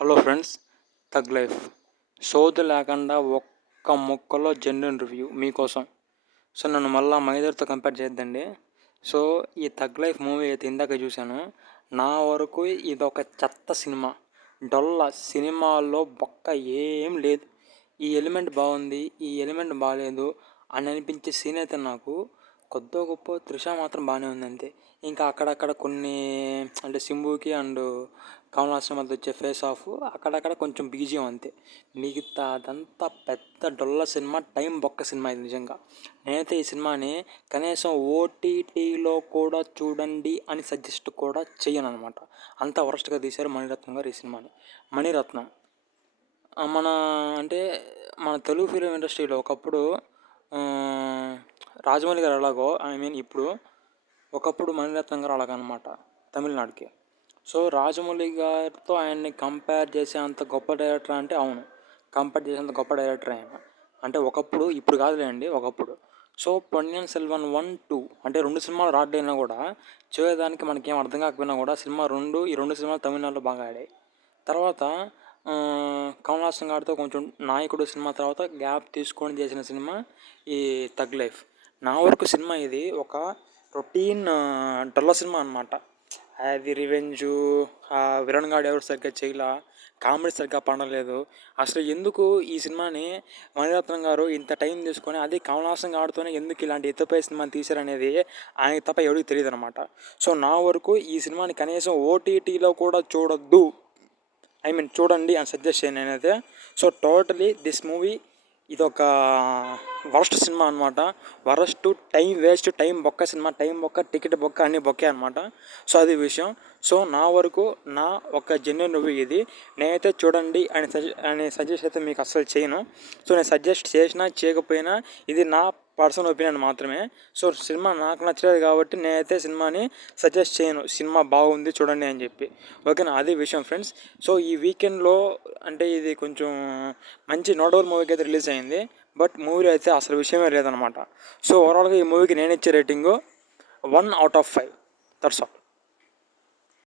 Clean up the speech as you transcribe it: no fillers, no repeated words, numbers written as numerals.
Hello friends, tug life సోది లేకుండా ఒక్క ముక్కలో జెన్యున్ రివ్యూ మీకోసం. సో నన్ను మళ్ళీ మైదర్తో కంపేర్ చేయొద్దండి. సో ఈ థగ్ లైఫ్ మూవీ అయితే ఇందాక చూశాను. నా వరకు ఇదొక చెత్త సినిమా, డొల్ల సినిమాల్లో బొక్క ఏం లేదు. ఈ ఎలిమెంట్ బాగుంది, ఈ ఎలిమెంట్ బాగాలేదు అని అనిపించే సీన్ అయితే నాకు కొద్దో గొప్ప త్రిష మాత్రం బాగానే ఉంది అంతే. ఇంకా అక్కడక్కడ కొన్ని అంటే సింబుకి అండ్ కమల్ హాసన్ మధ్య వచ్చే ఫేస్ ఆఫ్ అక్కడక్కడ కొంచెం బీజియం అంతే. మిగతా అదంతా పెద్ద డొల్ల సినిమా, టైం బొక్క సినిమా ఇది నిజంగా. నేనైతే ఈ సినిమాని కనీసం ఓటీటీలో కూడా చూడండి అని సజెస్ట్ కూడా చెయ్యను అనమాట. అంత వరస్ట్గా తీశారు మణిరత్నం గారు ఈ సినిమాని. మణిరత్నం మన అంటే మన తెలుగు ఫిలిం ఇండస్ట్రీలో ఒకప్పుడు రాజమౌళి గారు ఎలాగో ఇప్పుడు ఒకప్పుడు మణిరత్నం గారు అలాగనమాట తమిళనాడుకి. సో రాజమౌళి గారితో ఆయన్ని కంపేర్ చేసే అంత గొప్ప డైరెక్టర్ అంటే అవును, కంపేర్ చేసేంత గొప్ప డైరెక్టర్ ఆయన. అంటే ఒకప్పుడు, ఇప్పుడు కాదులేండి, ఒకప్పుడు. సో పొన్నియిన్ సెల్వన్ 1, 2 అంటే 2 సినిమాలు రాడ్డైనా కూడా చూసేదానికి మనకేం అర్థం కాకపోయినా కూడా ఈ రెండు సినిమాలు తమిళనాడులో బాగా ఆడాయి. తర్వాత కమల్ హాసన్ గారితో కొంచెం నాయకుడు సినిమా తర్వాత గ్యాప్ తీసుకొని చేసిన సినిమా ఈ థగ్ లైఫ్. నా వరకు సినిమా ఇది ఒక రొటీన్ డొల్ల సినిమా అనమాట. అది రివెంజు, విరణ్ గాడు ఎవరు సరిగ్గా చేయలా, కామెడీ సరిగ్గా పండలేదు. అసలు ఎందుకు ఈ సినిమాని మణిరత్నం గారు ఇంత టైం తీసుకొని అది కమల్ హాసన్ గారితోనే ఎందుకు ఇలాంటి ఎత్తుపై సినిమాని తీశారనేది ఆయనకి తప్ప ఎవరికి తెలియదు అనమాట. సో నా వరకు ఈ సినిమాని కనీసం ఓటీటీలో కూడా చూడొద్దు, చూడండి అని సజెస్ట్ చేయను నేనైతే. సో టోటలీ దిస్ మూవీ ఇదొక వరస్ట్ సినిమా అనమాట. వరస్ట్, టైం వేస్ట్, టైం బొక్క సినిమా, టైం బొక్క, టికెట్ బొక్క, అన్నీ బొక్కే అనమాట. సో అది విషయం. సో నా వరకు నా ఒక జెన్యున్ రివ్యూ ఇది. నేనైతే చూడండి అని సజెస్ట్ అయితే మీకు అస్సలు చేయను. సో నేను సజెస్ట్ చేసినా చేయకపోయినా ఇది నా పర్సనల్ ఒపీనియన్ మాత్రమే. సో సినిమా నాకు నచ్చలేదు కాబట్టి నేనైతే సినిమాని సజెస్ట్ చేయను, సినిమా బాగుంది చూడండి అని చెప్పి. ఓకేనా, అది విషయం ఫ్రెండ్స్. సో ఈ వీకెండ్లో అంటే ఇది కొంచెం మంచి నోటబుల్ మూవీకి అయితే రిలీజ్ అయింది, బట్ మూవీలో అయితే అసలు విషయమే లేదనమాట. సో ఓవరాల్గా ఈ మూవీకి నేను ఇచ్చే రేటింగు 1/5. That's all.